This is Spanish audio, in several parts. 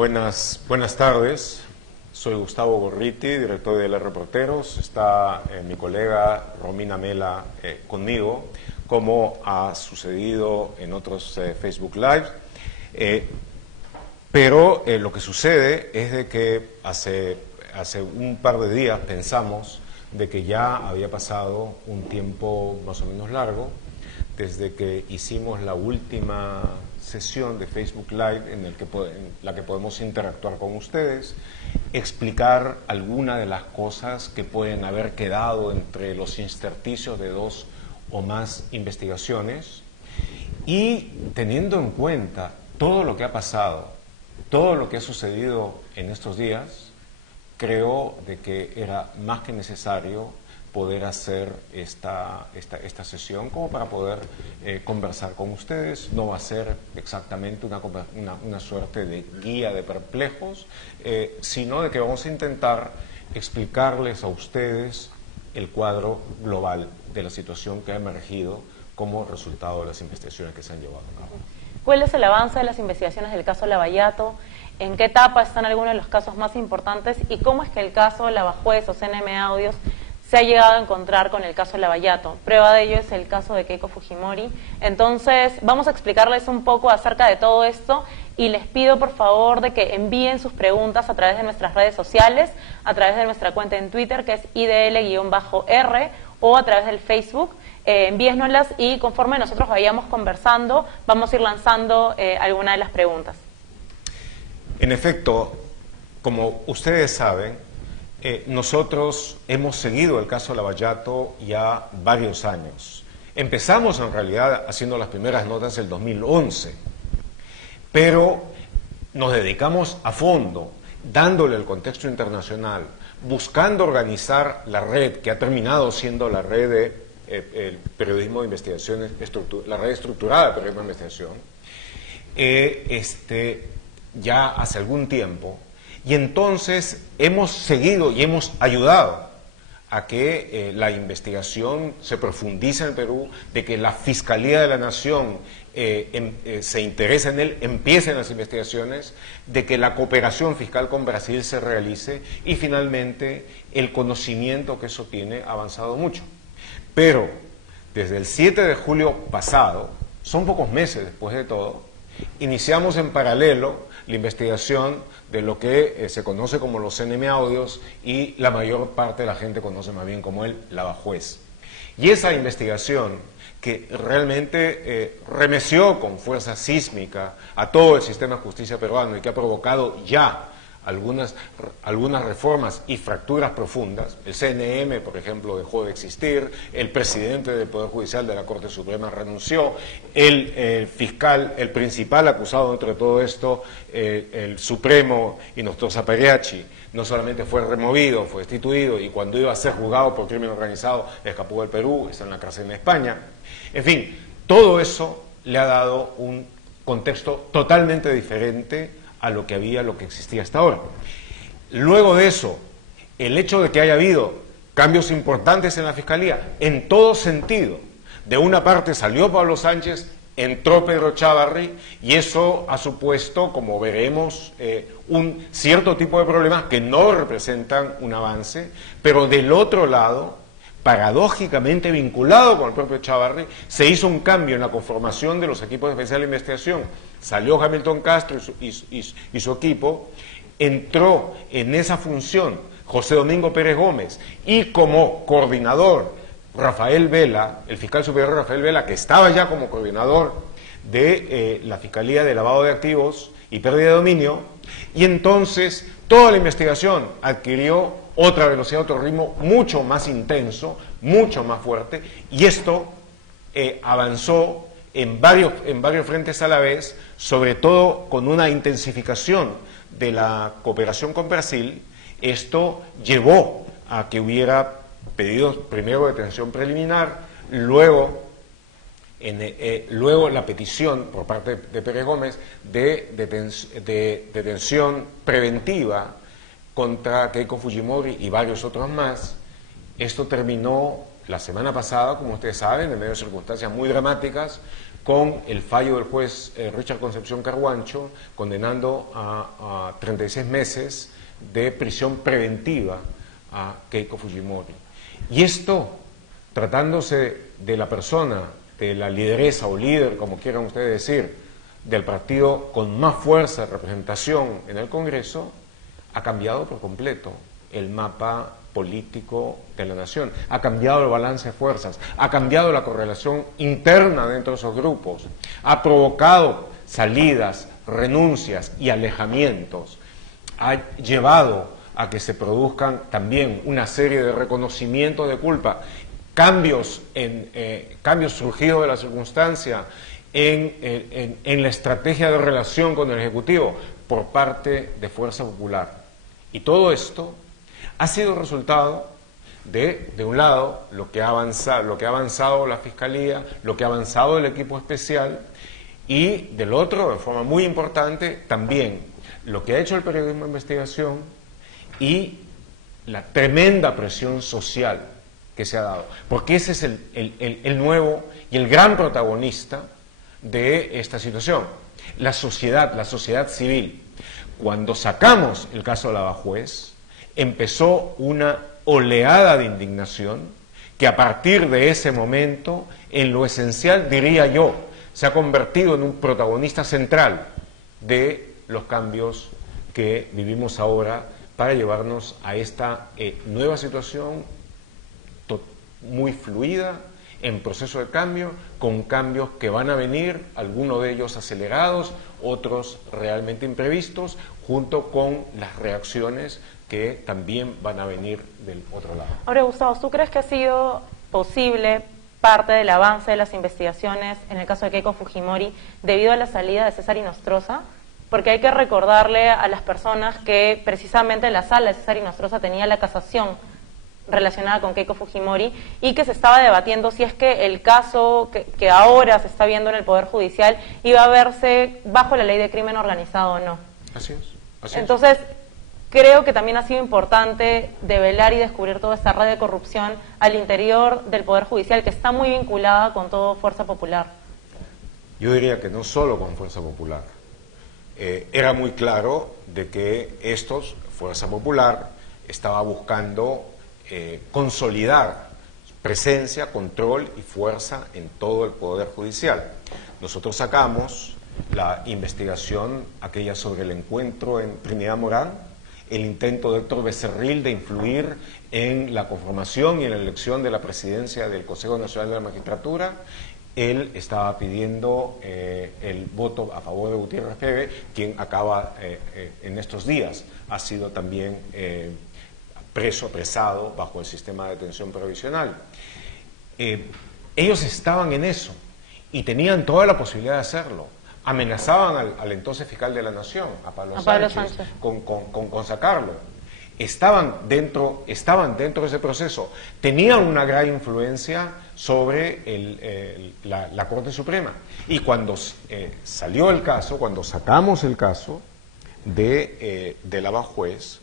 Buenas tardes. Soy Gustavo Gorriti, director de LR Reporteros. Está mi colega Romina Mela conmigo, como ha sucedido en otros Facebook Live. Pero lo que sucede es de que hace un par de días pensamos de que ya había pasado un tiempo más o menos largo desde que hicimos la última sesión de Facebook Live en la que podemos interactuar con ustedes, explicar algunas de las cosas que pueden haber quedado entre los intersticios de dos o más investigaciones, y teniendo en cuenta todo lo que ha pasado, todo lo que ha sucedido en estos días, creo de que era más que necesario poder hacer esta sesión como para poder conversar con ustedes. No va a ser exactamente una suerte de guía de perplejos, sino de que vamos a intentar explicarles a ustedes el cuadro global de la situación que ha emergido como resultado de las investigaciones que se han llevado a cabo. ¿Cuál es el avance de las investigaciones del caso Lavallato? ¿En qué etapa están algunos de los casos más importantes? ¿Y cómo es que el caso Lavajuez o CNM Audios se ha llegado a encontrar con el caso Lavallato? Prueba de ello es el caso de Keiko Fujimori. Entonces, vamos a explicarles un poco acerca de todo esto y les pido por favor de que envíen sus preguntas a través de nuestras redes sociales, a través de nuestra cuenta en Twitter, que es IDL-R, o a través del Facebook. Envíennoslas y conforme nosotros vayamos conversando, vamos a ir lanzando algunas de las preguntas. En efecto, como ustedes saben, nosotros hemos seguido el caso Lavallato ya varios años. Empezamos en realidad haciendo las primeras notas en el 2011, pero nos dedicamos a fondo, dándole el contexto internacional, buscando organizar la red que ha terminado siendo la red de el periodismo de investigación, la red estructurada de periodismo de investigación, ya hace algún tiempo. Y entonces hemos seguido y hemos ayudado a que la investigación se profundice en el Perú, de que la Fiscalía de la Nación se interese en él, empiecen las investigaciones, de que la cooperación fiscal con Brasil se realice y finalmente el conocimiento que eso tiene ha avanzado mucho. Pero desde el 7 de julio pasado, son pocos meses después de todo, iniciamos en paralelo la investigación de lo que se conoce como los CNM Audios y la mayor parte de la gente conoce más bien como el Lavajuez. Y esa investigación que realmente remeció con fuerza sísmica a todo el sistema de justicia peruano y que ha provocado ya algunas reformas y fracturas profundas. El CNM, por ejemplo, dejó de existir, el presidente del Poder Judicial de la Corte Suprema renunció, el fiscal, el principal acusado dentro de todo esto, el Supremo, Inostosa Periachi, no solamente fue removido, fue destituido, y cuando iba a ser juzgado por crimen organizado escapó del Perú, está en la cárcel en España. En fin, todo eso le ha dado un contexto totalmente diferente a lo que existía hasta ahora. Luego de eso, el hecho de que haya habido cambios importantes en la Fiscalía, en todo sentido. De una parte salió Pablo Sánchez, entró Pedro Chávarri, y eso ha supuesto, como veremos, un cierto tipo de problemas que no representan un avance, pero del otro lado, paradójicamente vinculado con el propio Chávarri, se hizo un cambio en la conformación de los equipos de especial investigación. Salió Hamilton Castro y su equipo, entró en esa función José Domingo Pérez Gómez, y como coordinador Rafael Vela, el fiscal superior Rafael Vela, que estaba ya como coordinador de la Fiscalía de Lavado de Activos y Pérdida de Dominio, y entonces toda la investigación adquirió otra velocidad, otro ritmo mucho más intenso, mucho más fuerte, y esto avanzó en varios frentes a la vez, sobre todo con una intensificación de la cooperación con Brasil. Esto llevó a que hubiera pedidos primero de detención preliminar, luego la petición por parte de Pérez Gómez de detención preventiva contra Keiko Fujimori y varios otros más. Esto terminó la semana pasada, como ustedes saben, en medio de circunstancias muy dramáticas, con el fallo del juez Richard Concepción Carhuancho, condenando a 36 meses de prisión preventiva a Keiko Fujimori. Y esto, tratándose de la persona, de la lideresa o líder, como quieran ustedes decir, del partido con más fuerza de representación en el Congreso, ha cambiado por completo el mapa político de la nación, ha cambiado el balance de fuerzas, ha cambiado la correlación interna dentro de esos grupos, ha provocado salidas, renuncias y alejamientos, ha llevado a que se produzcan también una serie de reconocimientos de culpa, cambios surgidos de la circunstancia en la estrategia de relación con el Ejecutivo por parte de Fuerza Popular. Y todo esto ha sido resultado de un lado, lo que ha avanzado la Fiscalía, lo que ha avanzado el equipo especial, y del otro, de forma muy importante, también lo que ha hecho el periodismo de investigación y la tremenda presión social que se ha dado. Porque ese es el nuevo y el gran protagonista de esta situación. La sociedad civil. Cuando sacamos el caso de Lavajuez, empezó una oleada de indignación que a partir de ese momento, en lo esencial, diría yo, se ha convertido en un protagonista central de los cambios que vivimos ahora para llevarnos a esta nueva situación muy fluida, en proceso de cambio, con cambios que van a venir, algunos de ellos acelerados, otros realmente imprevistos, junto con las reacciones que también van a venir del otro lado. Ahora, Gustavo, ¿tú crees que ha sido posible parte del avance de las investigaciones en el caso de Keiko Fujimori debido a la salida de César Inostroza? Porque hay que recordarle a las personas que precisamente en la sala de César Inostroza tenía la casación relacionada con Keiko Fujimori y que se estaba debatiendo si es que el caso que ahora se está viendo en el Poder Judicial iba a verse bajo la ley de crimen organizado o no. Así es. Entonces, creo que también ha sido importante develar y descubrir toda esta red de corrupción al interior del Poder Judicial que está muy vinculada con todo Fuerza Popular. Yo diría que no solo con Fuerza Popular. Era muy claro de que Fuerza Popular, estaba buscando consolidar presencia, control y fuerza en todo el Poder Judicial. Nosotros sacamos la investigación, aquella sobre el encuentro en Trinidad Morán, el intento de Héctor Becerril de influir en la conformación y en la elección de la presidencia del Consejo Nacional de la Magistratura. Él estaba pidiendo el voto a favor de Gutiérrez Febe, quien acaba en estos días, ha sido también apresado bajo el sistema de detención provisional. Ellos estaban en eso y tenían toda la posibilidad de hacerlo. Amenazaban al entonces fiscal de la Nación, a Pablo Sánchez. Con sacarlo. Estaban dentro de ese proceso. Tenían una gran influencia sobre la Corte Suprema. Y cuando salió el caso, cuando sacamos el caso de Lavajuez,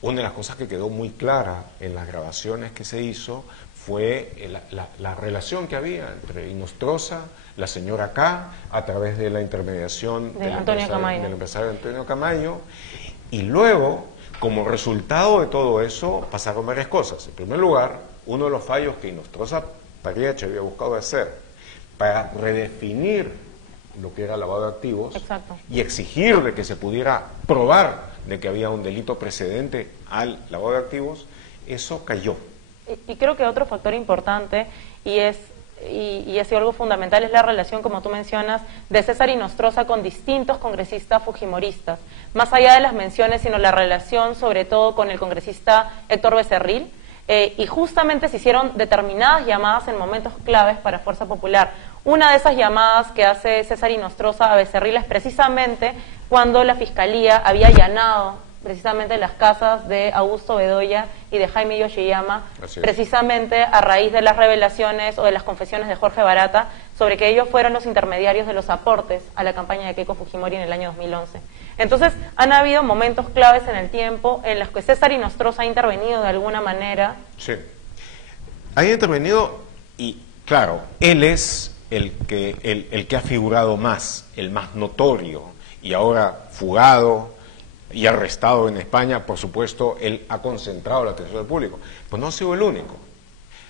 una de las cosas que quedó muy clara en las grabaciones que se hizo fue la relación que había entre Inostroza, la señora K, a través de la intermediación del empresario Antonio Camayo, y luego, como resultado de todo eso, pasaron varias cosas. En primer lugar, uno de los fallos que Inostroza Pariache había buscado hacer para redefinir lo que era lavado de activos. Exacto. Y exigir de que se pudiera probar de que había un delito precedente al lavado de activos, eso cayó. Y creo que otro factor importante, y ha sido algo fundamental, es la relación, como tú mencionas, de César Inostroza con distintos congresistas fujimoristas. Más allá de las menciones, sino la relación sobre todo con el congresista Héctor Becerril, y justamente se hicieron determinadas llamadas en momentos claves para Fuerza Popular. Una de esas llamadas que hace César Inostroza a Becerril es precisamente cuando la Fiscalía había allanado precisamente las casas de Augusto Bedoya y de Jaime Yoshiyama, precisamente a raíz de las revelaciones o de las confesiones de Jorge Barata sobre que ellos fueron los intermediarios de los aportes a la campaña de Keiko Fujimori en el año 2011. Entonces, han habido momentos claves en el tiempo en los que César Inostroza ha intervenido de alguna manera. Sí. ha intervenido y, claro, él es el que ha figurado más, el más notorio, y ahora fugado y arrestado en España. Por supuesto, él ha concentrado la atención del público. Pues no ha sido el único.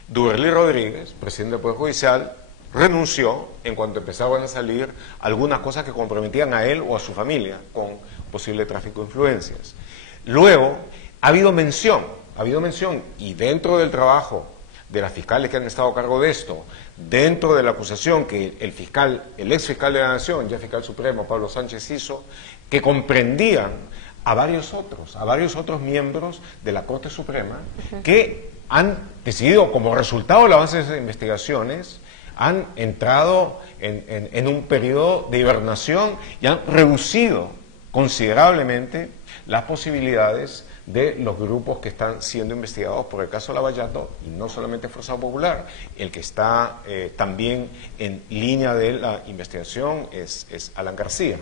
Duberly Rodríguez, presidente del Poder Judicial, renunció en cuanto empezaban a salir algunas cosas que comprometían a él o a su familia con posible tráfico de influencias. Luego, ha habido mención, y dentro del trabajo de las fiscales que han estado a cargo de esto, dentro de la acusación que el ex fiscal de la Nación, ya fiscal supremo, Pablo Sánchez, hizo, que comprendían a varios otros miembros de la Corte Suprema que han decidido, como resultado del avance de esas investigaciones, han entrado en un periodo de hibernación y han reducido considerablemente las posibilidades de los grupos que están siendo investigados por el caso Lavallato, y no solamente Fuerza Popular. El que está también en línea de la investigación es Alan García.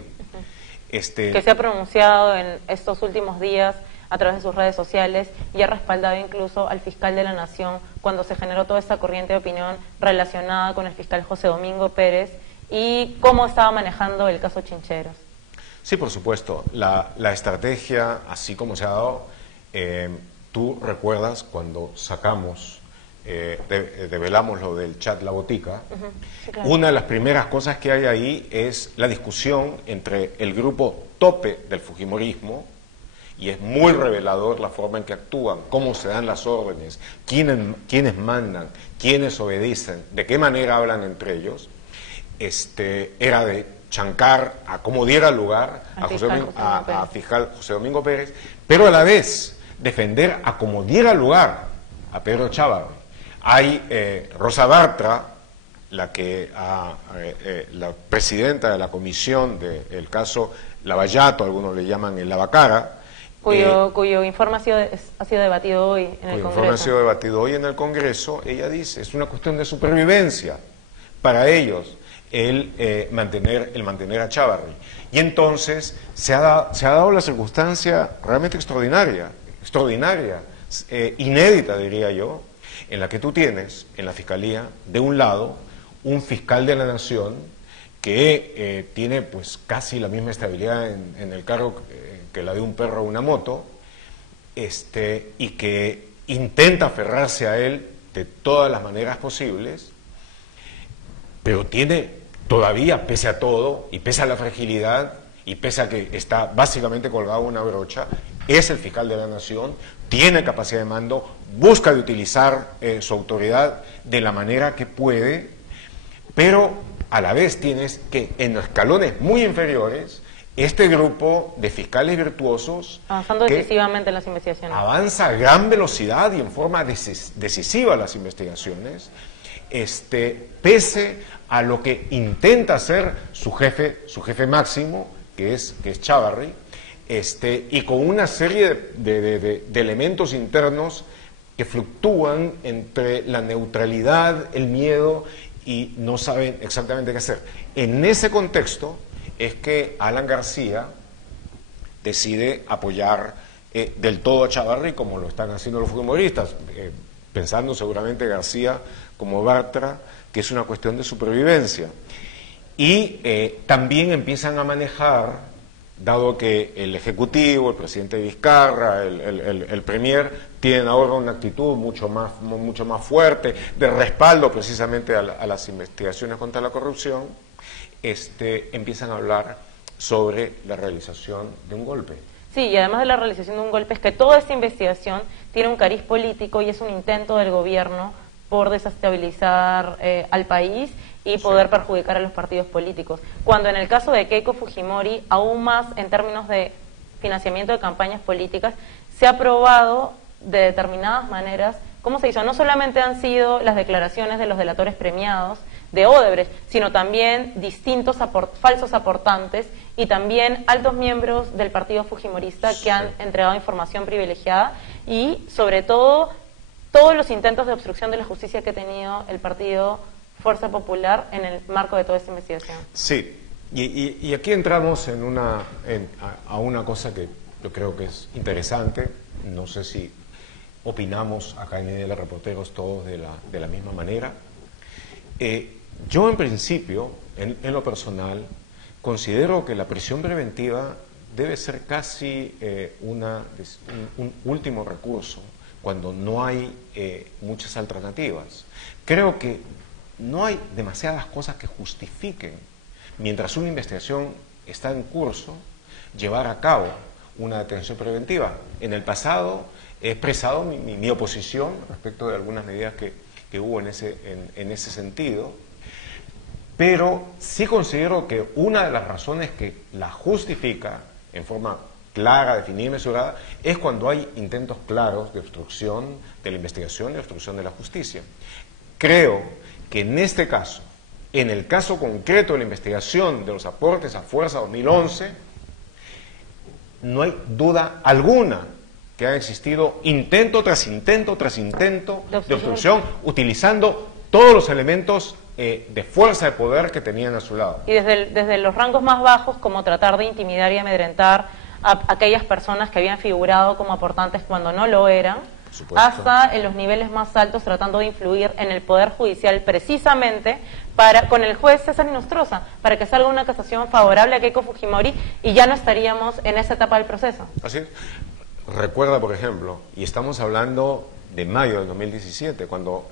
Que se ha pronunciado en estos últimos días a través de sus redes sociales y ha respaldado incluso al fiscal de la Nación cuando se generó toda esta corriente de opinión relacionada con el fiscal José Domingo Pérez y cómo estaba manejando el caso Chincheros. Sí, por supuesto. La estrategia, así como se ha dado, tú recuerdas cuando sacamos, develamos lo del chat La Botica, sí, claro. Una de las primeras cosas que hay ahí es la discusión entre el grupo tope del fujimorismo, y es muy revelador la forma en que actúan, cómo se dan las órdenes, quiénes mandan, quiénes obedecen, de qué manera hablan entre ellos. Era de chancar a como diera lugar a fiscal José Domingo Pérez, pero a la vez defender a como diera lugar a Pedro Chávarri. Hay Rosa Bartra, la presidenta de la comisión del caso Lavallato, algunos le llaman el Lavacara, cuyo informe ha sido debatido hoy en el Congreso. Informe ha sido debatido hoy en el Congreso. Ella dice, es una cuestión de supervivencia para ellos el mantener a Chávarri. Y entonces se ha dado la circunstancia realmente extraordinaria, inédita diría yo, en la que tú tienes en la Fiscalía, de un lado, un fiscal de la Nación que tiene pues casi la misma estabilidad en el cargo que la de un perro o una moto, y que intenta aferrarse a él de todas las maneras posibles, pero tiene todavía, pese a todo, y pese a la fragilidad, y pese a que está básicamente colgado una brocha, es el fiscal de la Nación, tiene capacidad de mando, busca de utilizar su autoridad de la manera que puede, pero a la vez tienes que en escalones muy inferiores este grupo de fiscales virtuosos avanzando decisivamente en las investigaciones, avanza a gran velocidad y en forma decisiva las investigaciones, pese a lo que intenta hacer su jefe máximo, que es Chávarri, y con una serie de elementos internos que fluctúan entre la neutralidad, el miedo, y no saben exactamente qué hacer. En ese contexto es que Alan García decide apoyar del todo a Chávarri, como lo están haciendo los futbolistas, pensando seguramente García como Bartra, que es una cuestión de supervivencia. Y también empiezan a manejar, dado que el Ejecutivo, el presidente Vizcarra, el Premier, tienen ahora una actitud mucho más fuerte, de respaldo precisamente a las investigaciones contra la corrupción, empiezan a hablar sobre la realización de un golpe. Sí, y además de la realización de un golpe, es que toda esta investigación tiene un cariz político y es un intento del gobierno por desestabilizar al país y poder perjudicar a los partidos políticos. Cuando en el caso de Keiko Fujimori, aún más en términos de financiamiento de campañas políticas, se ha probado de determinadas maneras cómo se hizo. No solamente han sido las declaraciones de los delatores premiados de Odebrecht, sino también distintos falsos aportantes y también altos miembros del partido fujimorista que han entregado información privilegiada y, sobre todo, todos los intentos de obstrucción de la justicia que ha tenido el partido Fuerza Popular en el marco de toda esta investigación. Sí, y aquí entramos a una cosa que yo creo que es interesante, no sé si opinamos acá en IDL Reporteros todos de la misma manera. Yo en principio, en lo personal, considero que la prisión preventiva debe ser casi un último recurso cuando no hay muchas alternativas. Creo que no hay demasiadas cosas que justifiquen, mientras una investigación está en curso, llevar a cabo una detención preventiva. En el pasado he expresado mi oposición respecto de algunas medidas que hubo en ese sentido, pero sí considero que una de las razones que la justifica en forma clara, definida y mesurada, es cuando hay intentos claros de obstrucción de la investigación y de obstrucción de la justicia. Creo que en este caso, en el caso concreto de la investigación de los aportes a Fuerza 2011, no hay duda alguna que ha existido intento tras intento tras intento de obstrucción, utilizando todos los elementos de fuerza de poder que tenían a su lado. Y desde los rangos más bajos, como tratar de intimidar y amedrentar a aquellas personas que habían figurado como aportantes cuando no lo eran, hasta en los niveles más altos tratando de influir en el Poder Judicial precisamente con el juez César Inostroza, para que salga una casación favorable a Keiko Fujimori y ya no estaríamos en esa etapa del proceso. Así es. Recuerda, por ejemplo, y estamos hablando de mayo del 2017, cuando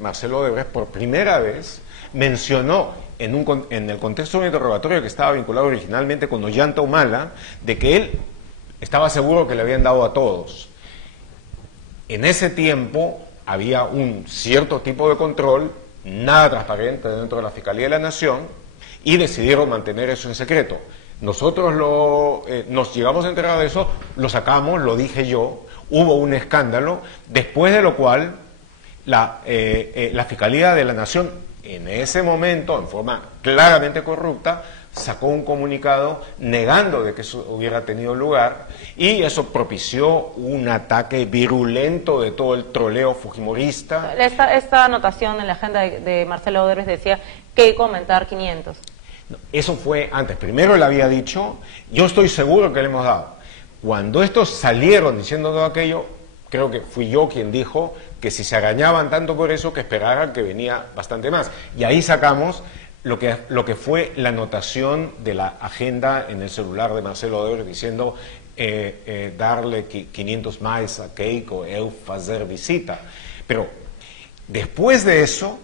Marcelo Odebrecht por primera vez mencionó en el contexto de un interrogatorio que estaba vinculado originalmente con Ollanta Humala, de que él estaba seguro que le habían dado a todos. En ese tiempo había un cierto tipo de control, nada transparente dentro de la Fiscalía de la Nación, y decidieron mantener eso en secreto. Nosotros nos llegamos a enterar de eso, lo sacamos, lo dije yo, hubo un escándalo, después de lo cual la Fiscalía de la Nación, en ese momento, en forma claramente corrupta, sacó un comunicado negando de que eso hubiera tenido lugar, y eso propició un ataque virulento de todo el troleo fujimorista. Esta anotación en la agenda de Marcelo Odebrecht decía que hay que aumentar 500. Eso fue antes. Primero le había dicho, yo estoy seguro que le hemos dado. Cuando estos salieron diciendo todo aquello, creo que fui yo quien dijo que si se arañaban tanto por eso, que esperaran que venía bastante más. Y ahí sacamos lo que fue la anotación de la agenda en el celular de Marcelo Odebrecht diciendo darle 500 más a Keiko, hacer visita. Pero después de eso,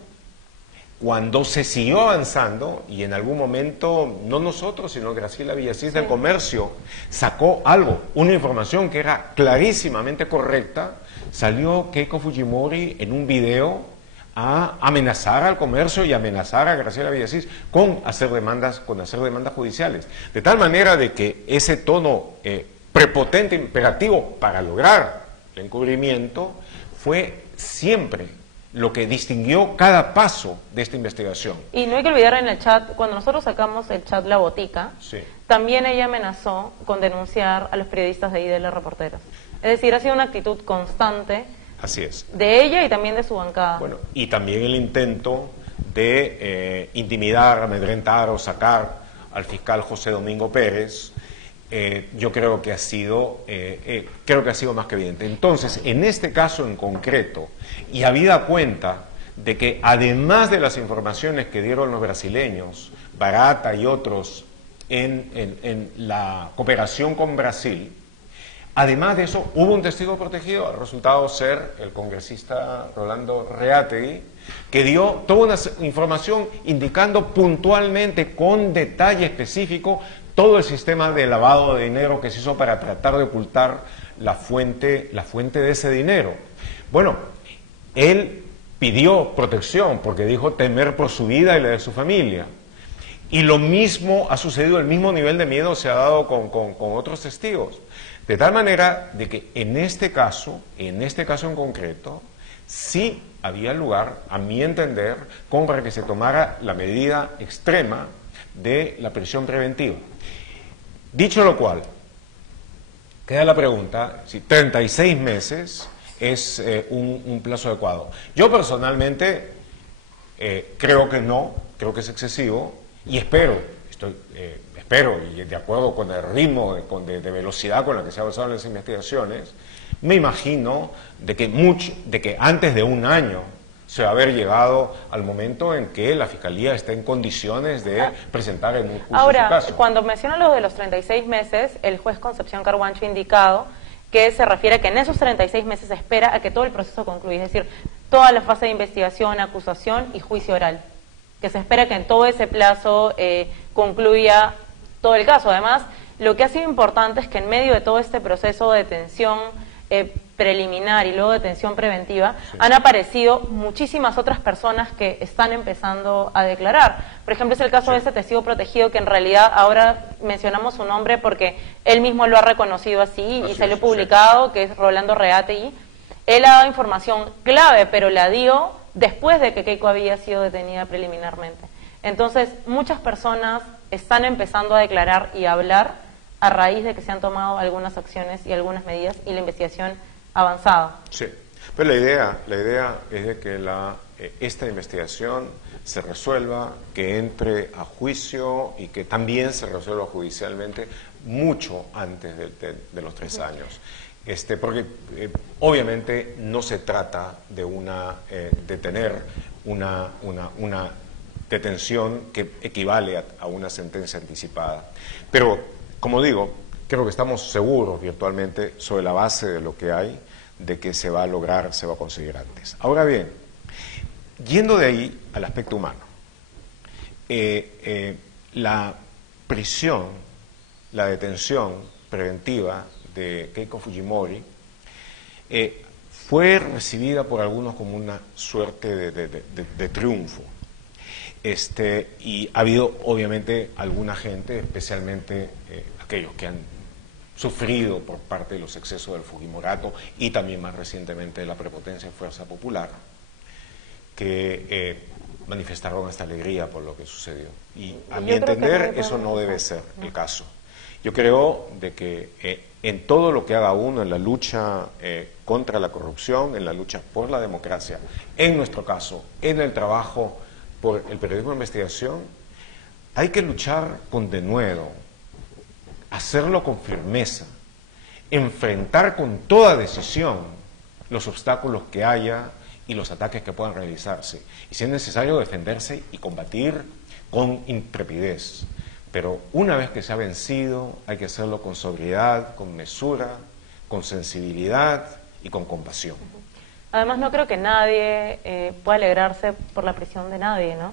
cuando se siguió avanzando, y en algún momento, no nosotros, sino Graciela Villasís del Comercio, sacó algo, una información que era clarísimamente correcta, salió Keiko Fujimori en un video a amenazar al comercio y amenazar a Graciela Villasís con hacer demandas judiciales. De tal manera de que ese tono prepotente, imperativo para lograr el encubrimiento fue siempre lo que distinguió cada paso de esta investigación. Y no hay que olvidar en el chat, cuando nosotros sacamos el chat La Botica, sí, también ella amenazó con denunciar a los periodistas de IDL Reporteros. Es decir, ha sido una actitud constante. Así es. De ella y también de su bancada. Bueno, y también el intento de intimidar, amedrentar o sacar al fiscal José Domingo Pérez, yo creo que ha sido más que evidente. Entonces, en este caso en concreto, y habida cuenta de que además de las informaciones que dieron los brasileños, Barata y otros, en la cooperación con Brasil, además de eso, hubo un testigo protegido, ha resultado ser el congresista Rolando Reategui, que dio toda una información indicando puntualmente, con detalle específico, todo el sistema de lavado de dinero que se hizo para tratar de ocultar la fuente de ese dinero. Bueno, él pidió protección porque dijo temer por su vida y la de su familia. Y lo mismo ha sucedido, el mismo nivel de miedo se ha dado con otros testigos. De tal manera de que en este caso en concreto, sí había lugar, a mi entender, como para que se tomara la medida extrema de la prisión preventiva. Dicho lo cual, queda la pregunta si 36 meses es un plazo adecuado. Yo personalmente creo que no, creo que es excesivo, y espero, y de acuerdo con el ritmo de velocidad con la que se ha avanzado en las investigaciones, Me imagino de que antes de un año se va a haber llegado al momento en que la Fiscalía esté en condiciones de presentar en un juicio ahora, su caso. Cuando menciona lo de los 36 meses, el juez Concepción Carguancho ha indicado que se refiere a que en esos 36 meses se espera a que todo el proceso concluya, es decir, toda la fase de investigación, acusación y juicio oral, que se espera que en todo ese plazo concluya todo el caso. Además, lo que ha sido importante es que en medio de todo este proceso de detención preliminar y luego detención preventiva, han aparecido muchísimas otras personas que están empezando a declarar. Por ejemplo, es el caso de ese testigo protegido que en realidad ahora mencionamos su nombre porque él mismo lo ha reconocido así y salió publicado, que es Rolando Reategui. Él ha dado información clave, pero la dio después de que Keiko había sido detenida preliminarmente. Entonces, muchas personas están empezando a declarar y a hablar a raíz de que se han tomado algunas acciones y algunas medidas y la investigación avanzada. Sí, pero la idea es de que esta investigación se resuelva, que entre a juicio y que también se resuelva judicialmente mucho antes de los 3 años. Porque obviamente no se trata de tener una detención que equivale a una sentencia anticipada. Pero, como digo, creo que estamos seguros virtualmente sobre la base de lo que hay, de que se va a lograr, se va a conseguir antes. Ahora bien, yendo de ahí al aspecto humano, la prisión, la detención preventiva de Keiko Fujimori fue recibida por algunos como una suerte de triunfo. Y ha habido obviamente alguna gente, especialmente aquellos que han sufrido por parte de los excesos del Fujimorato y también más recientemente de la prepotencia de Fuerza Popular, que manifestaron esta alegría por lo que sucedió. Y a mi entender eso no debe ser el caso. Yo creo de que en todo lo que haga uno en la lucha contra la corrupción, en la lucha por la democracia, en nuestro caso, en el trabajo por el periodismo de investigación, hay que luchar con denuedo, hacerlo con firmeza, enfrentar con toda decisión los obstáculos que haya y los ataques que puedan realizarse. Y si es necesario defenderse y combatir con intrepidez. Pero una vez que se ha vencido, hay que hacerlo con sobriedad, con mesura, con sensibilidad y con compasión. Además, no creo que nadie pueda alegrarse por la prisión de nadie, ¿no?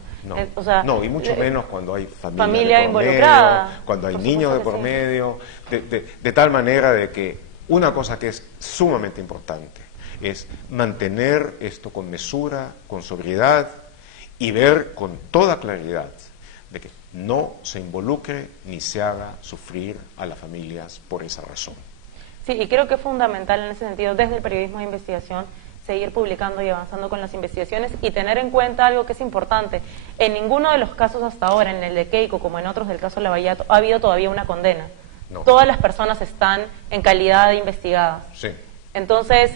No, y mucho menos cuando hay familia involucrada, medio, cuando hay niños de por medio, de tal manera de que una cosa que es sumamente importante es mantener esto con mesura, con sobriedad y ver con toda claridad de que no se involucre ni se haga sufrir a las familias por esa razón. Sí, y creo que es fundamental en ese sentido, desde el periodismo de investigación, seguir publicando y avanzando con las investigaciones y tener en cuenta algo que es importante. En ninguno de los casos hasta ahora, en el de Keiko como en otros del caso Lavallato, ha habido todavía una condena. No. Todas las personas están en calidad de investigadas. Sí. Entonces,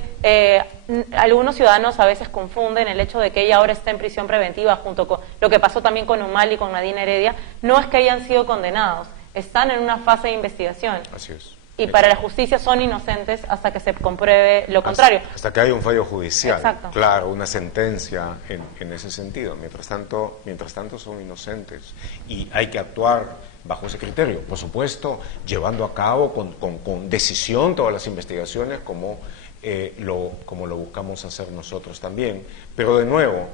algunos ciudadanos a veces confunden el hecho de que ella ahora está en prisión preventiva junto con lo que pasó también con Humal y con Nadine Heredia. No es que hayan sido condenados, están en una fase de investigación. Así es. Y para la justicia son inocentes hasta que se compruebe lo contrario. Hasta que haya un fallo judicial. Exacto. Claro, una sentencia en ese sentido. Mientras tanto son inocentes y hay que actuar bajo ese criterio. Por supuesto, llevando a cabo con decisión todas las investigaciones como lo buscamos hacer nosotros también. Pero de nuevo,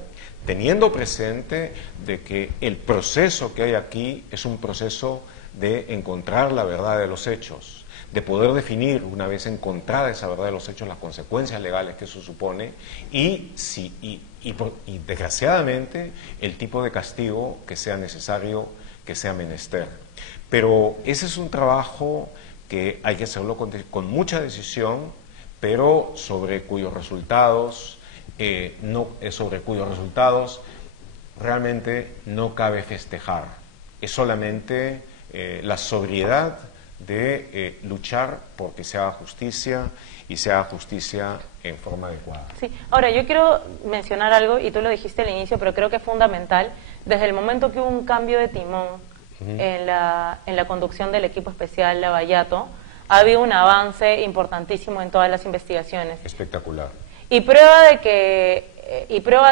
teniendo presente de que el proceso que hay aquí es un proceso de encontrar la verdad de los hechos, de poder definir, una vez encontrada esa verdad de los hechos, las consecuencias legales que eso supone y desgraciadamente el tipo de castigo que sea necesario, que sea menester. Pero ese es un trabajo que hay que hacerlo con mucha decisión, pero sobre cuyos resultados realmente no cabe festejar. Es solamente la sobriedad de luchar porque se haga justicia y se haga justicia en forma adecuada. Sí, ahora yo quiero mencionar algo, y tú lo dijiste al inicio, pero creo que es fundamental. Desde el momento que hubo un cambio de timón en la conducción del equipo especial Lavallato, ha habido un avance importantísimo en todas las investigaciones. Espectacular. Y prueba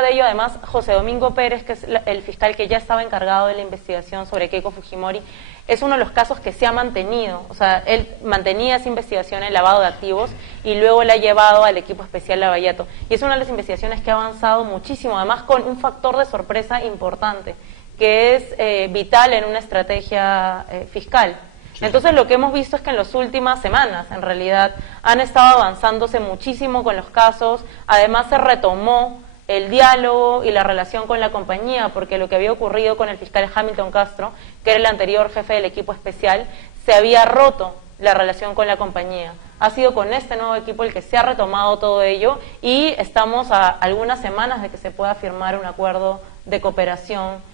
de ello, además, José Domingo Pérez, que es el fiscal que ya estaba encargado de la investigación sobre Keiko Fujimori, es uno de los casos que se ha mantenido. O sea, él mantenía esa investigación en lavado de activos y luego la ha llevado al equipo especial Lavallato. Y es una de las investigaciones que ha avanzado muchísimo, además con un factor de sorpresa importante, que es vital en una estrategia fiscal. Sí. Entonces lo que hemos visto es que en las últimas semanas, en realidad, han estado avanzándose muchísimo con los casos. Además se retomó el diálogo y la relación con la compañía, porque lo que había ocurrido con el fiscal Hamilton Castro, que era el anterior jefe del equipo especial, se había roto la relación con la compañía. Ha sido con este nuevo equipo el que se ha retomado todo ello y estamos a algunas semanas de que se pueda firmar un acuerdo de cooperación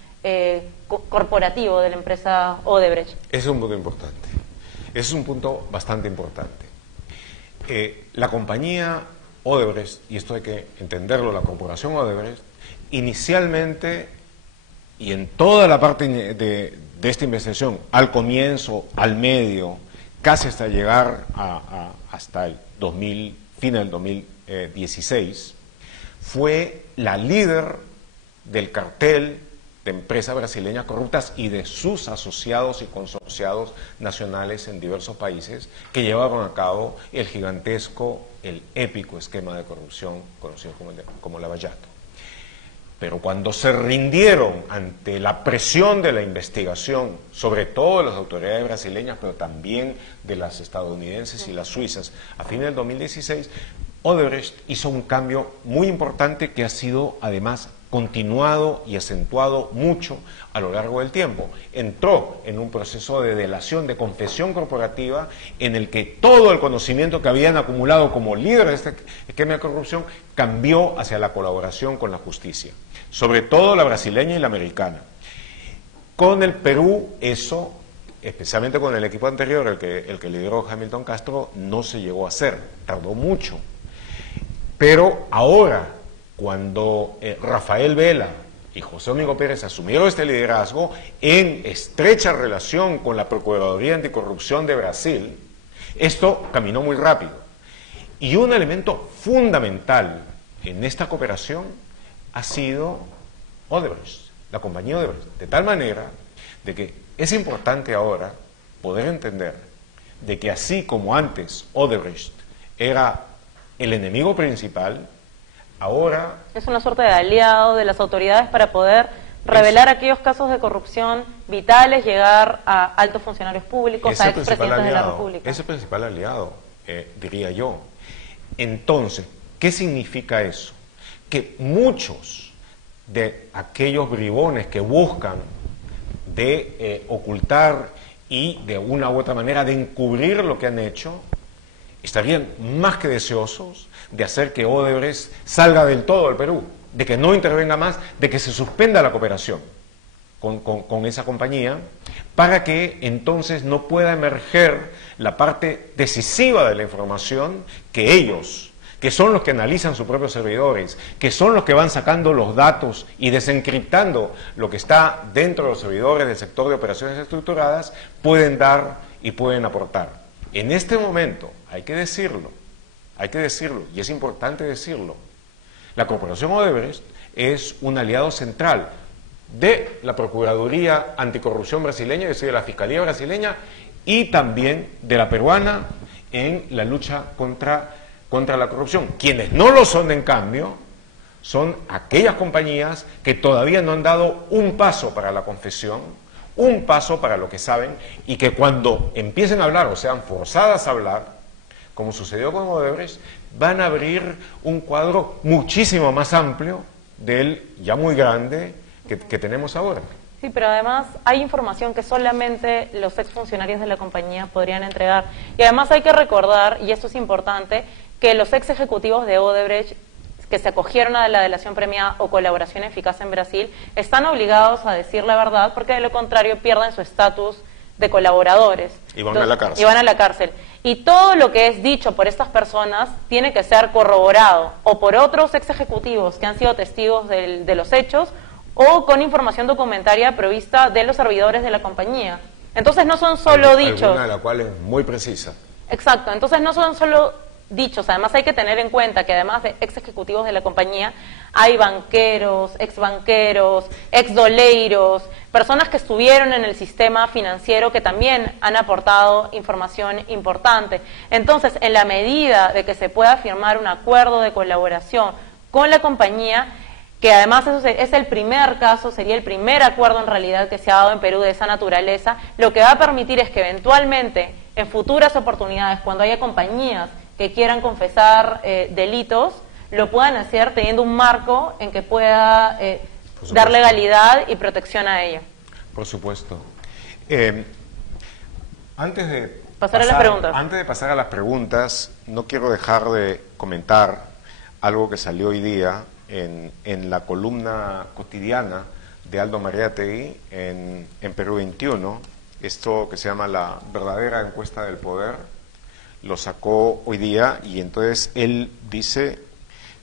corporativo de la empresa Odebrecht. Ese es un punto importante. Ese es un punto bastante importante. La compañía Odebrecht, y esto hay que entenderlo, la corporación Odebrecht, inicialmente y en toda la parte de esta investigación, al comienzo, al medio, casi hasta llegar hasta el fin del 2016, fue la líder del cartel de empresas brasileñas corruptas y de sus asociados y consorciados nacionales en diversos países que llevaron a cabo el gigantesco, el épico esquema de corrupción conocido como Lavallato. Pero cuando se rindieron ante la presión de la investigación, sobre todo de las autoridades brasileñas, pero también de las estadounidenses y las suizas, a fines del 2016, Odebrecht hizo un cambio muy importante que ha sido además continuado y acentuado mucho a lo largo del tiempo. Entró en un proceso de delación, de confesión corporativa, en el que todo el conocimiento que habían acumulado como líderes de este esquema de corrupción cambió hacia la colaboración con la justicia, sobre todo la brasileña y la americana. Con el Perú, eso, especialmente con el equipo anterior, el que lideró Hamilton Castro, no se llegó a hacer, tardó mucho. Pero ahora, cuando Rafael Vela y José Domingo Pérez asumieron este liderazgo en estrecha relación con la Procuraduría Anticorrupción de Brasil, esto caminó muy rápido. Y un elemento fundamental en esta cooperación ha sido Odebrecht, la compañía Odebrecht, de tal manera de que es importante ahora poder entender de que así como antes Odebrecht era el enemigo principal, ahora es una suerte de aliado de las autoridades para poder revelar aquellos casos de corrupción vitales, llegar a altos funcionarios públicos, a expresidentes de la República. Es el principal aliado, diría yo. Entonces, ¿qué significa eso? Que muchos de aquellos bribones que buscan de ocultar y de una u otra manera de encubrir lo que han hecho, estarían más que deseosos de hacer que Odebrecht salga del todo del Perú, de que no intervenga más, de que se suspenda la cooperación con esa compañía, para que entonces no pueda emerger la parte decisiva de la información que ellos, que son los que analizan sus propios servidores, que son los que van sacando los datos y desencriptando lo que está dentro de los servidores del sector de operaciones estructuradas, pueden dar y pueden aportar. En este momento, hay que decirlo, y es importante decirlo, la Corporación Odebrecht es un aliado central de la Procuraduría Anticorrupción brasileña, es decir, de la Fiscalía brasileña, y también de la peruana en la lucha contra la corrupción. Quienes no lo son, en cambio, son aquellas compañías que todavía no han dado un paso para la confesión, un paso para lo que saben, y que cuando empiecen a hablar o sean forzadas a hablar, como sucedió con Odebrecht, van a abrir un cuadro muchísimo más amplio del ya muy grande que tenemos ahora. Sí, pero además hay información que solamente los exfuncionarios de la compañía podrían entregar. Y además hay que recordar, y esto es importante, que los ex ejecutivos de Odebrecht que se acogieron a la delación premiada o colaboración eficaz en Brasil, están obligados a decir la verdad, porque de lo contrario pierden su estatus de colaboradores. Y van a la cárcel. Y van a la cárcel. Y todo lo que es dicho por estas personas tiene que ser corroborado, o por otros ex ejecutivos que han sido testigos de los hechos, o con información documentaria provista de los servidores de la compañía. Entonces no son solo dichos. Alguna de la cual es muy precisa. Exacto, entonces no son solo dichos, además hay que tener en cuenta que además de ex ejecutivos de la compañía, hay banqueros, ex doleiros, personas que estuvieron en el sistema financiero que también han aportado información importante. Entonces, en la medida de que se pueda firmar un acuerdo de colaboración con la compañía, que además eso es el primer caso, sería el primer acuerdo en realidad que se ha dado en Perú de esa naturaleza, lo que va a permitir es que eventualmente, en futuras oportunidades, cuando haya compañías que quieran confesar delitos, lo puedan hacer teniendo un marco en que pueda dar legalidad y protección a ella. Por supuesto. Antes de pasar a las preguntas. Antes de pasar a las preguntas, no quiero dejar de comentar algo que salió hoy día en la columna cotidiana de Aldo Mariátegui en Perú 21, esto que se llama la verdadera encuesta del poder. Lo sacó hoy día y entonces él dice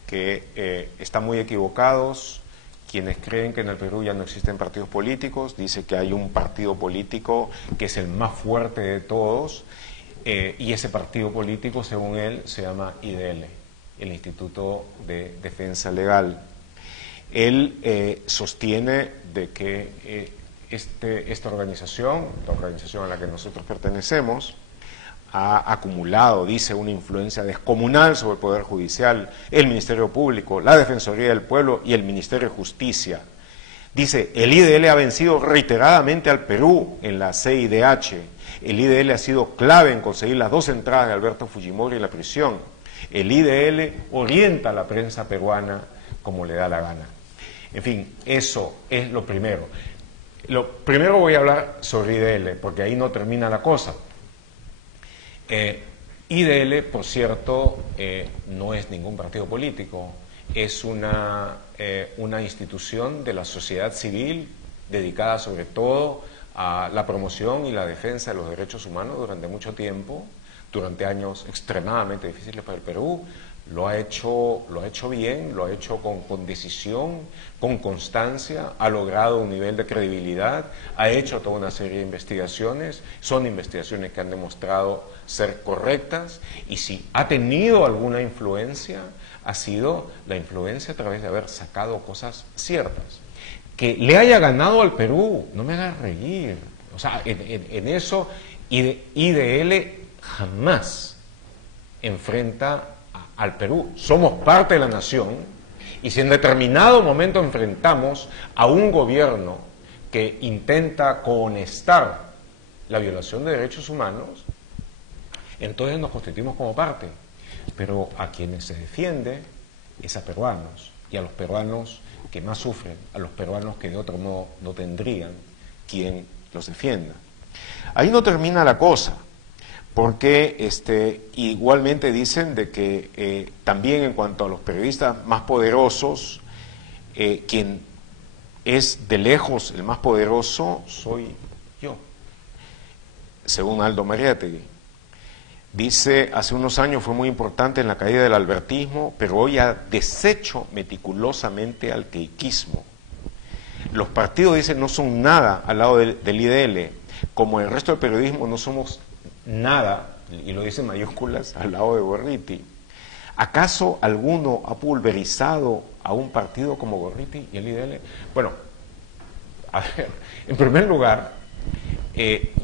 que están muy equivocados quienes creen que en el Perú ya no existen partidos políticos. Dice que hay un partido político que es el más fuerte de todos y ese partido político, según él, se llama IDL, el Instituto de Defensa Legal. Él sostiene de que esta organización, la organización a la que nosotros pertenecemos, ha acumulado, dice, una influencia descomunal sobre el Poder Judicial, el Ministerio Público, la Defensoría del Pueblo y el Ministerio de Justicia. Dice, el IDL ha vencido reiteradamente al Perú en la CIDH. El IDL ha sido clave en conseguir las 2 entradas de Alberto Fujimori en la prisión. El IDL orienta a la prensa peruana como le da la gana. En fin, eso es lo primero. Lo primero voy a hablar sobre IDL, porque ahí no termina la cosa. IDL, por cierto, no es ningún partido político, es una institución de la sociedad civil dedicada sobre todo a la promoción y la defensa de los derechos humanos durante mucho tiempo, durante años extremadamente difíciles para el Perú. Lo ha hecho bien, lo ha hecho con decisión, con constancia, ha logrado un nivel de credibilidad, ha hecho toda una serie de investigaciones, son investigaciones que han demostrado ser correctas, y si ha tenido alguna influencia, ha sido la influencia a través de haber sacado cosas ciertas. Que le haya ganado al Perú, no me hagas reír, o sea, en eso IDL jamás enfrenta al Perú. Somos parte de la nación y si en determinado momento enfrentamos a un gobierno que intenta cohonestar la violación de derechos humanos, entonces nos constituimos como parte. Pero a quienes se defiende es a peruanos, y a los peruanos que más sufren, a los peruanos que de otro modo no tendrían quien los defienda. Ahí no termina la cosa, porque igualmente dicen de que también en cuanto a los periodistas más poderosos, quien es de lejos el más poderoso soy yo, según Aldo Mariátegui. Dice, hace unos años fue muy importante en la caída del albertismo, pero hoy ha deshecho meticulosamente al queiquismo. Los partidos, dice, no son nada al lado del IDL, como el resto del periodismo no somos nada, y lo dice en mayúsculas, al lado de Gorriti. ¿Acaso alguno ha pulverizado a un partido como Gorriti y el IDL? Bueno, a ver, en primer lugar,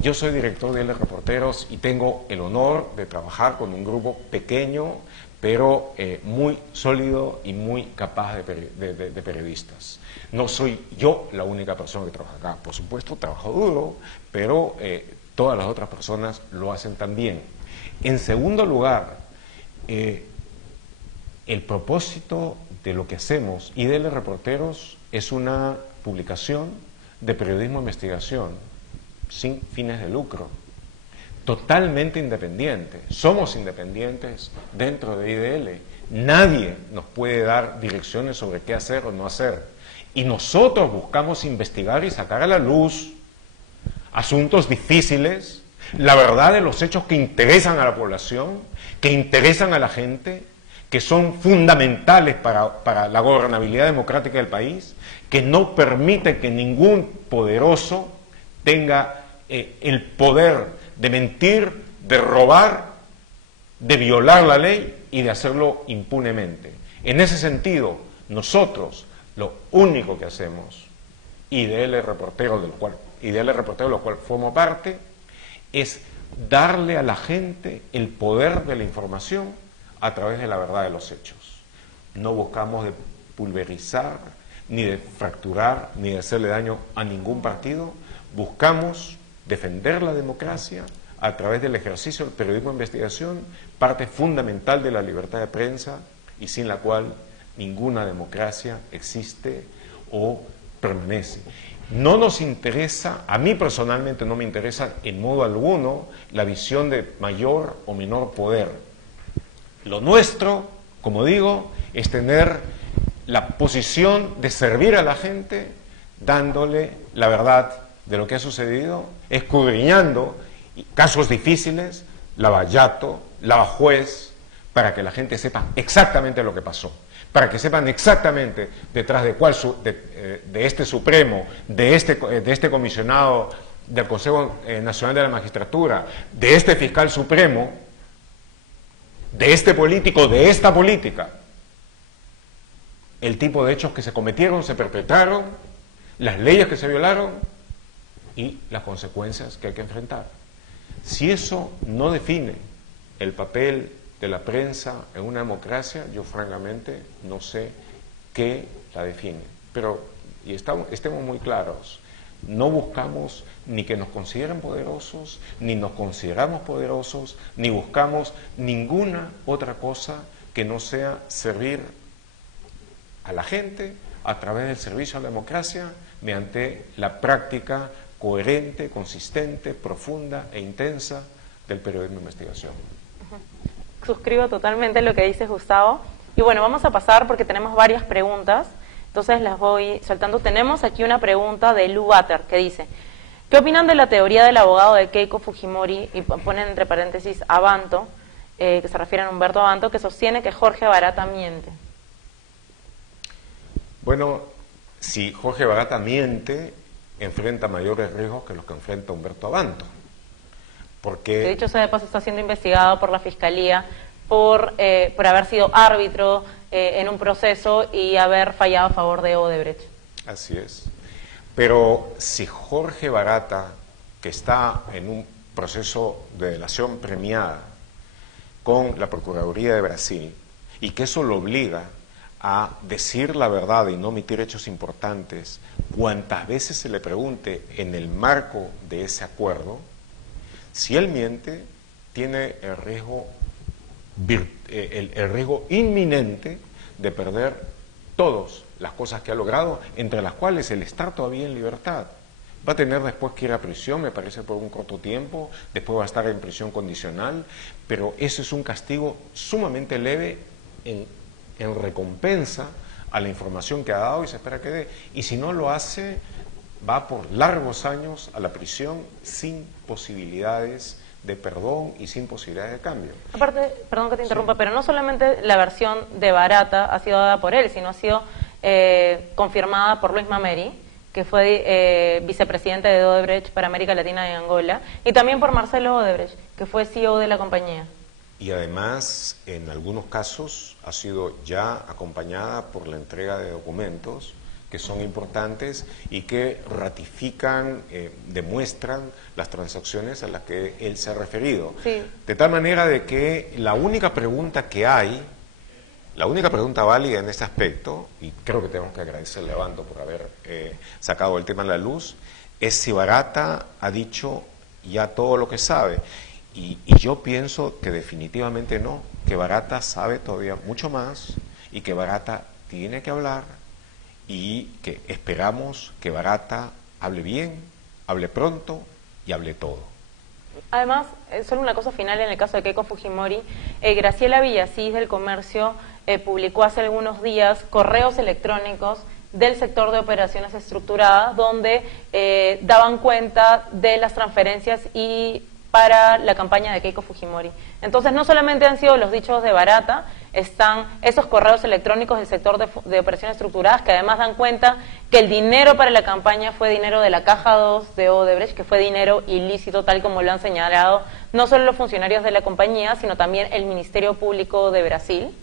yo soy director de IDL Reporteros y tengo el honor de trabajar con un grupo pequeño, pero muy sólido y muy capaz de periodistas. No soy yo la única persona que trabaja acá, por supuesto, trabajo duro, pero todas las otras personas lo hacen también. En segundo lugar, el propósito de lo que hacemos, IDL Reporteros, es una publicación de periodismo de investigación sin fines de lucro, totalmente independiente. Somos independientes dentro de IDL. Nadie nos puede dar direcciones sobre qué hacer o no hacer. Y nosotros buscamos investigar y sacar a la luz asuntos difíciles, la verdad de los hechos que interesan a la población, que interesan a la gente, que son fundamentales para la gobernabilidad democrática del país, que no permite que ningún poderoso tenga el poder de mentir, de robar de violar la ley y de hacerlo impunemente. En ese sentido, nosotros lo único que hacemos, IDL Reportero, del cual formo parte, es darle a la gente el poder de la información a través de la verdad de los hechos. No buscamos de pulverizar, ni de fracturar, ni de hacerle daño a ningún partido. Buscamos defender la democracia a través del ejercicio del periodismo de investigación, parte fundamental de la libertad de prensa y sin la cual ninguna democracia existe o permanece. No nos interesa, a mí personalmente no me interesa en modo alguno la visión de mayor o menor poder. Lo nuestro, como digo, es tener la posición de servir a la gente dándole la verdad de lo que ha sucedido, escudriñando casos difíciles, Lavallato, Lavajuez, para que la gente sepa exactamente lo que pasó, para que sepan exactamente detrás de cuál de este Supremo, de este comisionado del Consejo Nacional de la Magistratura, de este fiscal supremo, de este político, de esta política, el tipo de hechos que se cometieron, se perpetraron, las leyes que se violaron y las consecuencias que hay que enfrentar. Si eso no define el papel de la prensa en una democracia, yo francamente no sé qué la define. Pero, y estemos muy claros, no buscamos ni que nos consideren poderosos, ni nos consideramos poderosos, ni buscamos ninguna otra cosa que no sea servir a la gente a través del servicio a la democracia mediante la práctica coherente, consistente, profunda e intensa del periodismo de investigación. Suscribo totalmente lo que dices, Gustavo. Y bueno, vamos a pasar porque tenemos varias preguntas, entonces las voy soltando. Tenemos aquí una pregunta de Lu Bater que dice: ¿qué opinan de la teoría del abogado de Keiko Fujimori? Y ponen entre paréntesis Abanto, que se refiere a Humberto Abanto, que sostiene que Jorge Barata miente. Bueno, si Jorge Barata miente, enfrenta mayores riesgos que los que enfrenta Humberto Abanto. Porque, de hecho, sea de paso, está siendo investigado por la Fiscalía por haber sido árbitro en un proceso y haber fallado a favor de Odebrecht. Así es. Pero si Jorge Barata, que está en un proceso de delación premiada con la Procuraduría de Brasil, y que eso lo obliga a decir la verdad y no omitir hechos importantes cuantas veces se le pregunte en el marco de ese acuerdo, si él miente, tiene el riesgo inminente de perder todas las cosas que ha logrado, entre las cuales el estar todavía en libertad. Va a tener después que ir a prisión, me parece por un corto tiempo, después va a estar en prisión condicional, pero eso es un castigo sumamente leve en recompensa a la información que ha dado y se espera que dé. Y si no lo hace, va por largos años a la prisión sin posibilidades de perdón y sin posibilidades de cambio. Aparte, perdón que te interrumpa, sí, pero no solamente la versión de Barata ha sido dada por él, sino ha sido confirmada por Luis Mameri, que fue vicepresidente de Odebrecht para América Latina y Angola, y también por Marcelo Odebrecht, que fue CEO de la compañía. Y además, en algunos casos, ha sido ya acompañada por la entrega de documentos que son importantes y que ratifican, demuestran las transacciones a las que él se ha referido. Sí. De tal manera de que la única pregunta que hay, la única pregunta válida en este aspecto, y creo que tenemos que agradecerle a Abanto por haber sacado el tema a la luz, es si Barata ha dicho ya todo lo que sabe. Y yo pienso que definitivamente no, que Barata sabe todavía mucho más y que Barata tiene que hablar y que esperamos que Barata hable bien, hable pronto y hable todo. Además, solo una cosa final en el caso de Keiko Fujimori, Graciela Villasís del Comercio publicó hace algunos días correos electrónicos del sector de operaciones estructuradas donde daban cuenta de las transferencias y para la campaña de Keiko Fujimori. Entonces, no solamente han sido los dichos de Barata, están esos correos electrónicos del sector de operaciones estructuradas que además dan cuenta que el dinero para la campaña fue dinero de la Caja 2 de Odebrecht, que fue dinero ilícito, tal como lo han señalado no solo los funcionarios de la compañía, sino también el Ministerio Público de Brasil.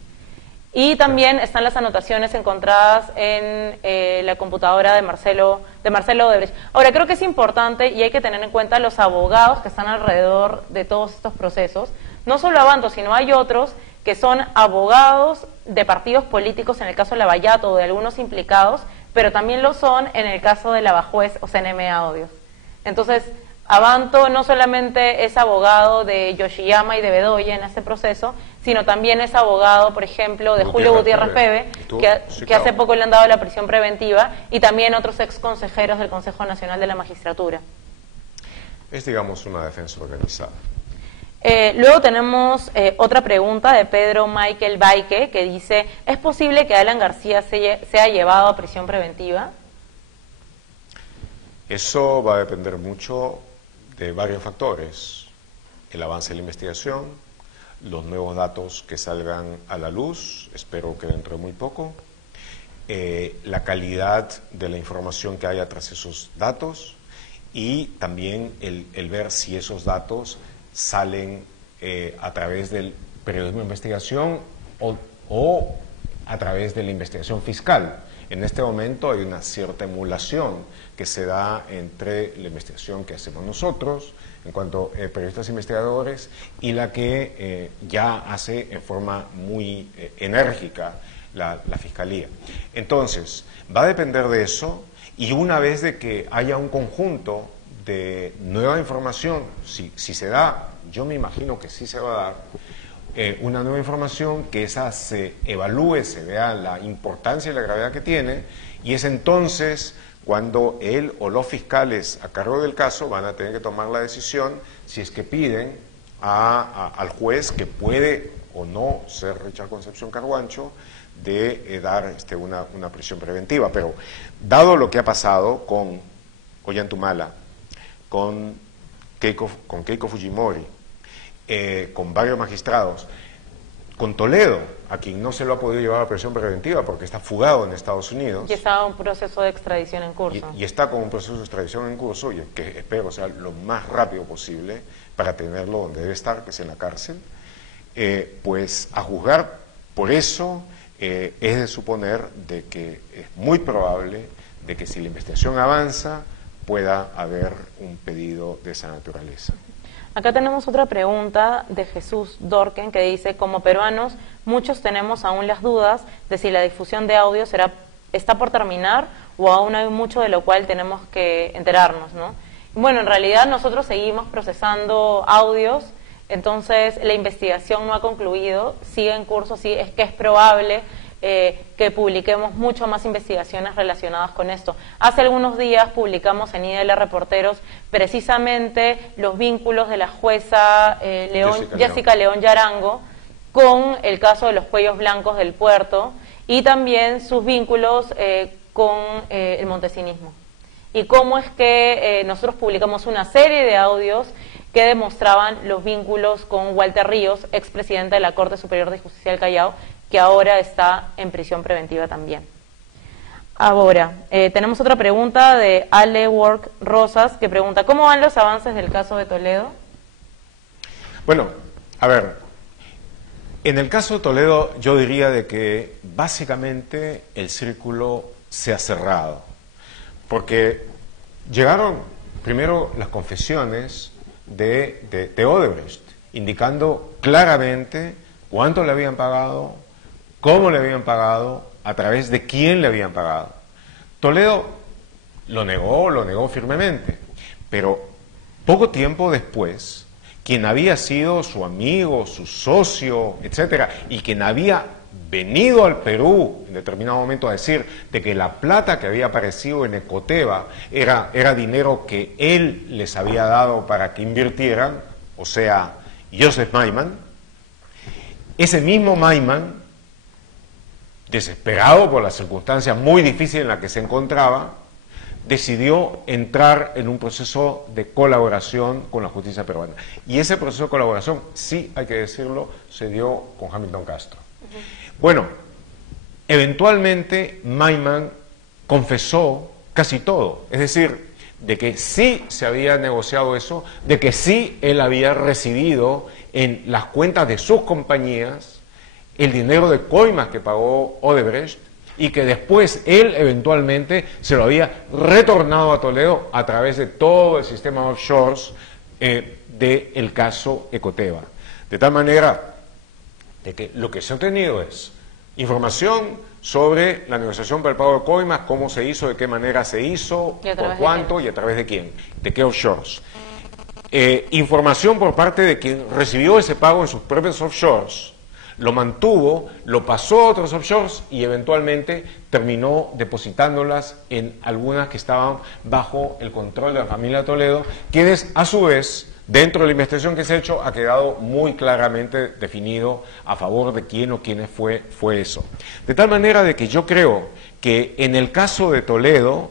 Y también están las anotaciones encontradas en la computadora de Marcelo Odebrecht. Ahora, creo que es importante y hay que tener en cuenta los abogados que están alrededor de todos estos procesos. No solo Avanto, sino hay otros que son abogados de partidos políticos, en el caso de Lavallato o de algunos implicados, pero también lo son en el caso de Lavajuez o CNM Audios. Entonces, Avanto no solamente es abogado de Yoshiyama y de Bedoya en este proceso, sino también es abogado, por ejemplo, de Julio Gutiérrez Pebe, que hace poco le han dado la prisión preventiva, y también otros ex consejeros del Consejo Nacional de la Magistratura. Es, digamos, una defensa organizada. Luego tenemos otra pregunta de Pedro Michael Baike, que dice, ¿es posible que Alan García sea llevado a prisión preventiva? Eso va a depender mucho de varios factores: el avance de la investigación, los nuevos datos que salgan a la luz, espero que dentro de muy poco, la calidad de la información que haya tras esos datos y también el ver si esos datos salen a través del periodismo de investigación o a través de la investigación fiscal. En este momento hay una cierta emulación que se da entre la investigación que hacemos nosotros en cuanto a periodistas investigadores y la que ya hace en forma muy enérgica la Fiscalía. Entonces, va a depender de eso, y una vez de que haya un conjunto de nueva información, si se da, yo me imagino que sí se va a dar, una nueva información, que esa se evalúe, se vea la importancia y la gravedad que tiene, y es entonces cuando él o los fiscales a cargo del caso van a tener que tomar la decisión si es que piden al juez, que puede o no ser Richard Concepción Carhuancho, de dar una prisión preventiva. Pero dado lo que ha pasado con Ollantumala, con Keiko Fujimori, con varios magistrados, con Toledo, a quien no se lo ha podido llevar a prisión preventiva porque está fugado en Estados Unidos. Y está un proceso de extradición en curso. Y está con un proceso de extradición en curso, y que espero sea lo más rápido posible para tenerlo donde debe estar, que es en la cárcel. Pues a juzgar por eso, es de suponer de que es muy probable de que si la investigación avanza pueda haber un pedido de esa naturaleza. Acá tenemos otra pregunta de Jesús Dorken, que dice: como peruanos, muchos tenemos aún las dudas de si la difusión de audio está por terminar o aún hay mucho de lo cual tenemos que enterarnos, ¿no? Bueno, en realidad nosotros seguimos procesando audios, entonces la investigación no ha concluido, sigue en curso, sí, es que es probable que publiquemos mucho más investigaciones relacionadas con esto. Hace algunos días publicamos en IDL Reporteros precisamente los vínculos de la jueza Jessica León Yarango con el caso de los cuellos blancos del puerto, y también sus vínculos con el montesinismo. Y cómo es que nosotros publicamos una serie de audios que demostraban los vínculos con Walter Ríos, expresidente de la Corte Superior de Justicia del Callao, que ahora está en prisión preventiva también. Ahora, tenemos otra pregunta de Ale Work Rosas, que pregunta: ¿cómo van los avances del caso de Toledo? Bueno, a ver, en el caso de Toledo yo diría de que básicamente el círculo se ha cerrado, porque llegaron primero las confesiones de Odebrecht, indicando claramente cuánto le habían pagado, cómo le habían pagado, a través de quién le habían pagado. Toledo lo negó firmemente, pero poco tiempo después, quien había sido su amigo, su socio, etcétera, y quien había venido al Perú en determinado momento a decir de que la plata que había aparecido en Ecoteva era dinero que él les había dado para que invirtieran, o sea, Joseph Maiman, ese mismo Maiman, desesperado por las circunstancias muy difíciles en las que se encontraba, decidió entrar en un proceso de colaboración con la justicia peruana. Y ese proceso de colaboración, sí hay que decirlo, se dio con Hamilton Castro. Bueno, eventualmente Maiman confesó casi todo, es decir, de que sí se había negociado eso, de que sí él había recibido en las cuentas de sus compañías el dinero de coimas que pagó Odebrecht, y que después él eventualmente se lo había retornado a Toledo a través de todo el sistema offshores del caso Ecoteva. De tal manera de que lo que se ha obtenido es información sobre la negociación para el pago de coimas, cómo se hizo, de qué manera se hizo, por cuánto y a través de quién, de qué offshores. Información por parte de quien recibió ese pago en sus propios offshores, lo mantuvo, lo pasó a otros offshores y eventualmente terminó depositándolas en algunas que estaban bajo el control de la familia Toledo, quienes a su vez, dentro de la investigación que se ha hecho, ha quedado muy claramente definido a favor de quién o quiénes fue eso. De tal manera de que yo creo que en el caso de Toledo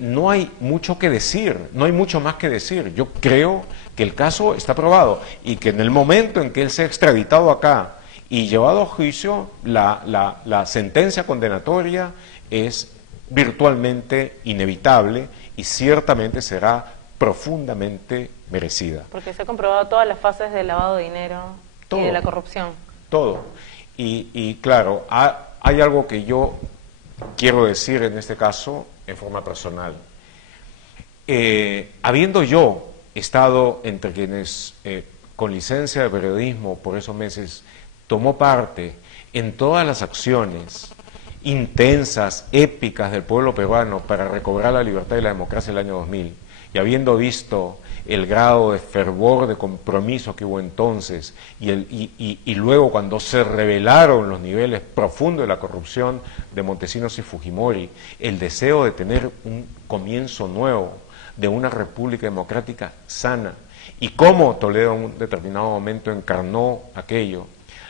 no hay mucho que decir, no hay mucho más que decir. Yo creo que el caso está probado y que en el momento en que él sea extraditado acá y llevado a juicio, la sentencia condenatoria es virtualmente inevitable y ciertamente será profundamente merecida. Porque se ha comprobado todas las fases del lavado de dinero y de la corrupción. Todo. Y claro, hay algo que yo quiero decir en este caso en forma personal. Habiendo yo estado entre quienes con licencia de periodismo por esos meses tomó parte en todas las acciones intensas, épicas del pueblo peruano para recobrar la libertad y la democracia en el año 2000, y habiendo visto el grado de fervor, de compromiso que hubo entonces, y luego cuando se revelaron los niveles profundos de la corrupción de Montesinos y Fujimori, el deseo de tener un comienzo nuevo, de una república democrática sana, y cómo Toledo en un determinado momento encarnó aquello.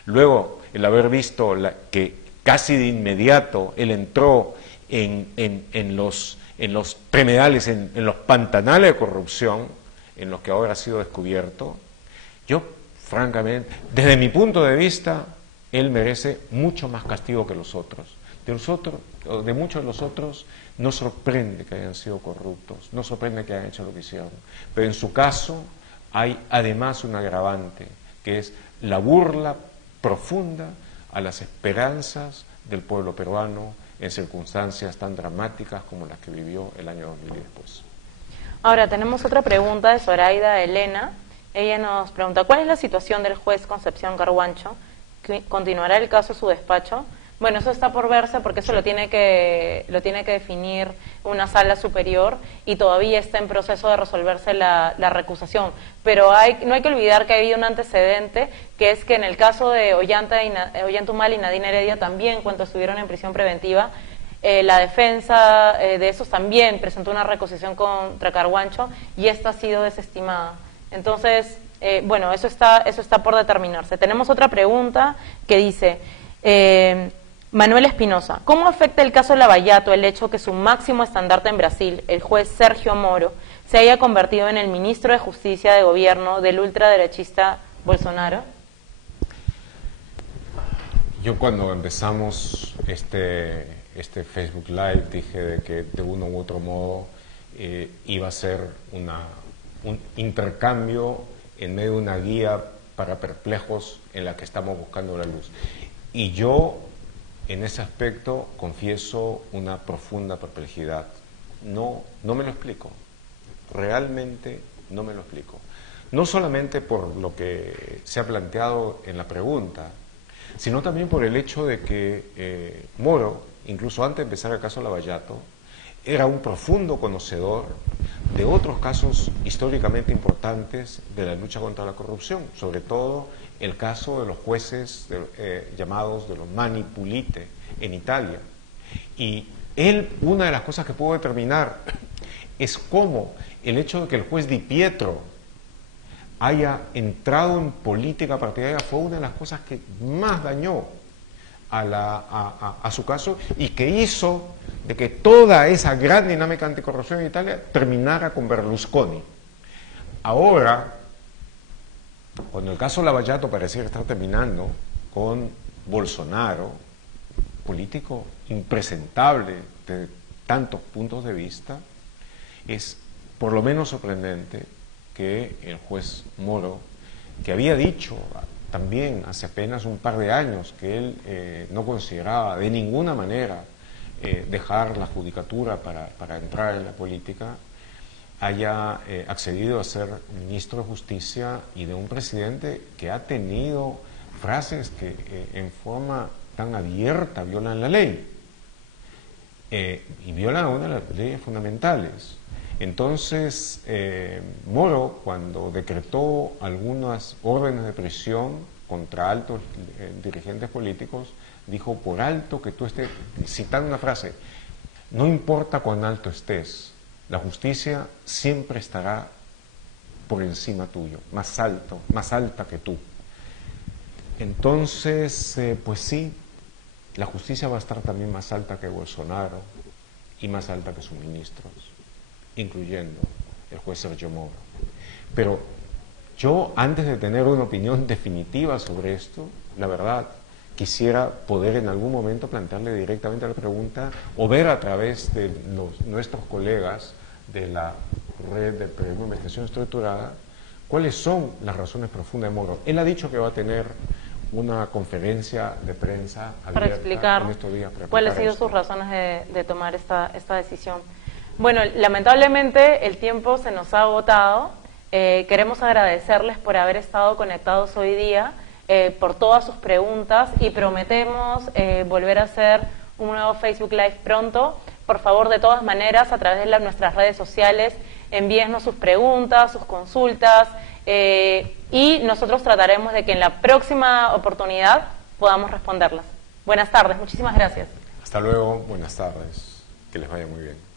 Luego, el haber visto que casi de inmediato él entró en los tremedales, en los pantanales de corrupción, en los que ahora ha sido descubierto, yo, francamente, desde mi punto de vista, él merece mucho más castigo que los otros. De muchos de los otros, no sorprende que hayan sido corruptos, no sorprende que hayan hecho lo que hicieron. Pero en su caso, hay además un agravante, que es la burla profunda a las esperanzas del pueblo peruano en circunstancias tan dramáticas como las que vivió el año 2000 y después. Ahora tenemos otra pregunta de Zoraida Elena. Ella nos pregunta, ¿cuál es la situación del juez Concepción Carhuancho? ¿Continuará el caso a su despacho? Bueno, eso está por verse porque eso lo tiene que definir una sala superior y todavía está en proceso de resolverse la recusación. Pero no hay que olvidar que ha habido un antecedente, que es que en el caso de Ollanta Humala y Nadine Heredia también, cuando estuvieron en prisión preventiva, la defensa de esos también presentó una recusación contra Carhuancho y esta ha sido desestimada. Entonces, bueno, eso está por determinarse. Tenemos otra pregunta que dice... Manuel Espinosa, ¿cómo afecta el caso Lavallato el hecho que su máximo estandarte en Brasil, el juez Sergio Moro, se haya convertido en el ministro de Justicia de gobierno del ultraderechista Bolsonaro? Yo cuando empezamos este Facebook Live dije de que de uno u otro modo iba a ser un intercambio en medio de una guía para perplejos en la que estamos buscando la luz. Y yo, en ese aspecto, confieso una profunda perplejidad. No me lo explico. Realmente no me lo explico. No solamente por lo que se ha planteado en la pregunta, sino también por el hecho de que Moro, incluso antes de empezar el caso Lavallato, era un profundo conocedor de otros casos históricamente importantes de la lucha contra la corrupción, sobre todo el caso de los jueces llamados de los Mani Pulite en Italia. Y él, una de las cosas que pudo determinar es cómo el hecho de que el juez Di Pietro haya entrado en política partidaria fue una de las cosas que más dañó a su caso y que hizo de que toda esa gran dinámica anticorrupción en Italia terminara con Berlusconi. Ahora, cuando el caso Lavallato pareciera estar terminando con Bolsonaro, político impresentable de tantos puntos de vista, es por lo menos sorprendente que el juez Moro, que había dicho también hace apenas un par de años que él no consideraba de ninguna manera dejar la judicatura para entrar en la política, haya accedido a ser ministro de Justicia y de un presidente que ha tenido frases que en forma tan abierta violan la ley y violan una de las leyes fundamentales. Entonces, Moro, cuando decretó algunas órdenes de prisión contra altos dirigentes políticos, dijo por alto que tú estés, citando una frase, no importa cuán alto estés, la justicia siempre estará por encima tuyo, más alto, más alta que tú. Entonces, pues sí, la justicia va a estar también más alta que Bolsonaro y más alta que sus ministros, incluyendo el juez Sergio Moro. Pero yo, antes de tener una opinión definitiva sobre esto, la verdad, quisiera poder en algún momento plantearle directamente la pregunta o ver a través de nuestros colegas de la red de periodismo de investigación estructurada cuáles son las razones profundas de Moro. Él ha dicho que va a tener una conferencia de prensa abierta para explicar en estos días, cuáles han sido sus razones de tomar esta decisión. Bueno, lamentablemente el tiempo se nos ha agotado. Queremos agradecerles por haber estado conectados hoy día, por todas sus preguntas y prometemos volver a hacer un nuevo Facebook Live pronto. Por favor, de todas maneras, a través de nuestras redes sociales, envíennos sus preguntas, sus consultas y nosotros trataremos de que en la próxima oportunidad podamos responderlas. Buenas tardes, muchísimas gracias. Hasta luego, buenas tardes, que les vaya muy bien.